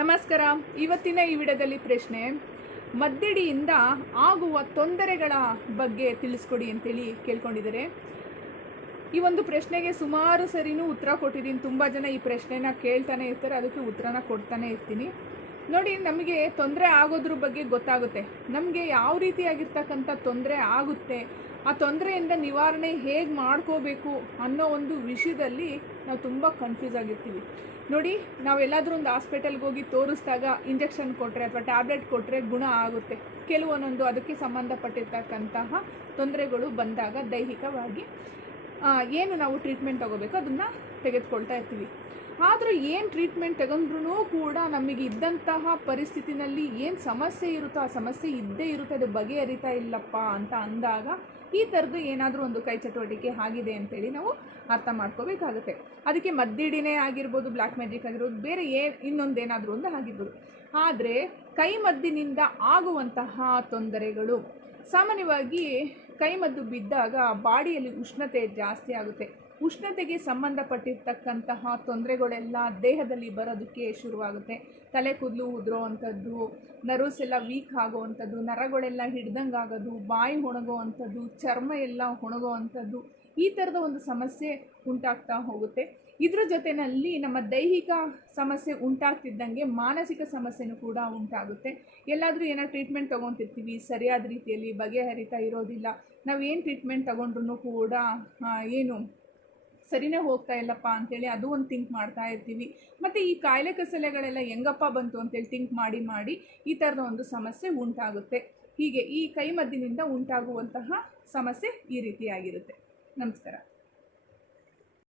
ನಮಸ್ಕಾರ. ಇವತ್ತಿನ ಈ ವಿಡಿಯೋದಲ್ಲಿ ಪ್ರಶ್ನೆ, ಮದ್ದಿಡಿಯಿಂದ ಆಗುವ ತೊಂದರೆಗಳ ಬಗ್ಗೆ ತಿಳಿಸ್ಕೊಡಿ ಅಂತೇಳಿ ಕೇಳ್ಕೊಂಡಿದ್ದಾರೆ. ಈ ಒಂದು ಪ್ರಶ್ನೆಗೆ ಸುಮಾರು ಸರಿನೂ ಉತ್ತರ ಕೊಟ್ಟಿದ್ದೀನಿ. ತುಂಬ ಜನ ಈ ಪ್ರಶ್ನೆನ ಕೇಳ್ತಾನೆ ಇರ್ತಾರೆ, ಅದಕ್ಕೆ ಉತ್ತರನ ಕೊಡ್ತಾನೆ ಇರ್ತೀನಿ. ನೋಡಿ, ನಮಗೆ ತೊಂದರೆ ಆಗೋದ್ರ ಬಗ್ಗೆ ಗೊತ್ತಾಗುತ್ತೆ. ನಮಗೆ ಯಾವ ರೀತಿಯಾಗಿರ್ತಕ್ಕಂಥ ತೊಂದರೆ ಆಗುತ್ತೆ, ಆ ತೊಂದರೆಯಿಂದ ನಿವಾರಣೆ ಹೇಗೆ ಮಾಡ್ಕೋಬೇಕು ಅನ್ನೋ ಒಂದು ವಿಷಯದಲ್ಲಿ ನಾವು ತುಂಬ ಕನ್ಫ್ಯೂಸ್ ಆಗಿರ್ತೀವಿ. ನೋಡಿ, ನಾವೆಲ್ಲಾದರೂ ಒಂದು ಹಾಸ್ಪಿಟಲ್ಗೆ ಹೋಗಿ ತೋರಿಸಿದಾಗ ಇಂಜೆಕ್ಷನ್ ಕೊಟ್ಟರೆ ಅಥವಾ ಟ್ಯಾಬ್ಲೆಟ್ ಕೊಟ್ಟರೆ ಗುಣ ಆಗುತ್ತೆ. ಕೆಲವೊಂದೊಂದು ಅದಕ್ಕೆ ಸಂಬಂಧಪಟ್ಟಿರ್ತಕ್ಕಂತಹ ತೊಂದರೆಗಳು ಬಂದಾಗ ದೈಹಿಕವಾಗಿ ಏನು ನಾವು ಟ್ರೀಟ್ಮೆಂಟ್ ತಗೋಬೇಕು ಅದನ್ನು ತೆಗೆದುಕೊಳ್ತಾ ಇರ್ತೀವಿ. ಆದರೂ ಏನು ಟ್ರೀಟ್ಮೆಂಟ್ ತಗೊಂಡ್ರೂ ಕೂಡ ನಮಗೆ ಇದ್ದಂತಹ ಪರಿಸ್ಥಿತಿನಲ್ಲಿ ಏನು ಸಮಸ್ಯೆ ಇರುತ್ತೋ ಆ ಸಮಸ್ಯೆ ಇದ್ದೇ ಇರುತ್ತೆ, ಅದು ಬಗೆಹರಿತಾ ಇಲ್ಲಪ್ಪ ಅಂತ ಅಂದಾಗ ಈ ಥರದ್ದು ಏನಾದರೂ ಒಂದು ಕೈ ಚಟುವಟಿಕೆ ಆಗಿದೆ ಅಂತೇಳಿ ನಾವು ಅರ್ಥ ಮಾಡ್ಕೋಬೇಕಾಗುತ್ತೆ. ಅದಕ್ಕೆ ಮದ್ದಿಡಿನೇ ಆಗಿರ್ಬೋದು, ಬ್ಲ್ಯಾಕ್ ಮ್ಯಾಜಿಕ್ ಆಗಿರ್ಬೋದು, ಬೇರೆ ಇನ್ನೊಂದೇನಾದರೂ ಒಂದು ಆಗಿರ್ಬೋದು. ಆದರೆ ಕೈಮದ್ದಿನಿಂದ ಆಗುವಂತಹ ತೊಂದರೆಗಳು, ಸಾಮಾನ್ಯವಾಗಿ ಕೈಮದ್ದು ಬಿದ್ದಾಗ ಬಾಡಿಯಲ್ಲಿ ಉಷ್ಣತೆ ಜಾಸ್ತಿ ಆಗುತ್ತೆ. ಉಷ್ಣತೆಗೆ ಸಂಬಂಧಪಟ್ಟಿರ್ತಕ್ಕಂತಹ ತೊಂದರೆಗಳೆಲ್ಲ ದೇಹದಲ್ಲಿ ಬರೋದಕ್ಕೆ ಶುರುವಾಗುತ್ತೆ. ತಲೆ ಕೂದಲು ಉದುರೋ ಅಂಥದ್ದು, ನರ್ವ್ಸ್ ಎಲ್ಲ ವೀಕ್ ಆಗೋವಂಥದ್ದು, ನರಗಳೆಲ್ಲ ಹಿಡ್ದಂಗೆ ಆಗೋದು, ಬಾಯಿ ಒಣಗೋ ಅಂಥದ್ದು, ಚರ್ಮ ಎಲ್ಲ ಒಣಗೋ ಅಂಥದ್ದು, ಈ ಥರದ ಒಂದು ಸಮಸ್ಯೆ ಉಂಟಾಗ್ತಾ ಹೋಗುತ್ತೆ. ಇದ್ರ ಜೊತೆಯಲ್ಲಿ ನಮ್ಮ ದೈಹಿಕ ಸಮಸ್ಯೆ ಉಂಟಾಗ್ತಿದ್ದಂಗೆ ಮಾನಸಿಕ ಸಮಸ್ಯೆನೂ ಕೂಡ ಉಂಟಾಗುತ್ತೆ. ಎಲ್ಲಾದರೂ ಏನೋ ಟ್ರೀಟ್ಮೆಂಟ್ ತೊಗೊತಿರ್ತೀವಿ, ಸರಿಯಾದ ರೀತಿಯಲ್ಲಿ ಬಗೆಹರಿತಾ ಇರೋದಿಲ್ಲ. ನಾವೇನು ಟ್ರೀಟ್ಮೆಂಟ್ ತೊಗೊಂಡ್ರೂ ಕೂಡ ಏನು ಸರಿನೇ ಹೋಗ್ತಾ ಇಲ್ಲಪ್ಪ ಅಂಥೇಳಿ ಅದು ಒಂದು ಥಿಂಕ್ ಮಾಡ್ತಾ ಇರ್ತೀವಿ. ಮತ್ತು ಈ ಕಾಯಿಲೆ ಕಸಲೆಗಳೆಲ್ಲ ಹೆಂಗಪ್ಪ ಬಂತು ಅಂತೇಳಿ ಥಿಂಕ್ ಮಾಡಿ ಈ ಥರದ ಒಂದು ಸಮಸ್ಯೆ ಉಂಟಾಗುತ್ತೆ. ಹೀಗೆ ಈ ಕೈಮದ್ದಿನಿಂದ ಉಂಟಾಗುವಂತಹ ಸಮಸ್ಯೆ ಈ ರೀತಿಯಾಗಿರುತ್ತೆ. ನಮಸ್ಕಾರ.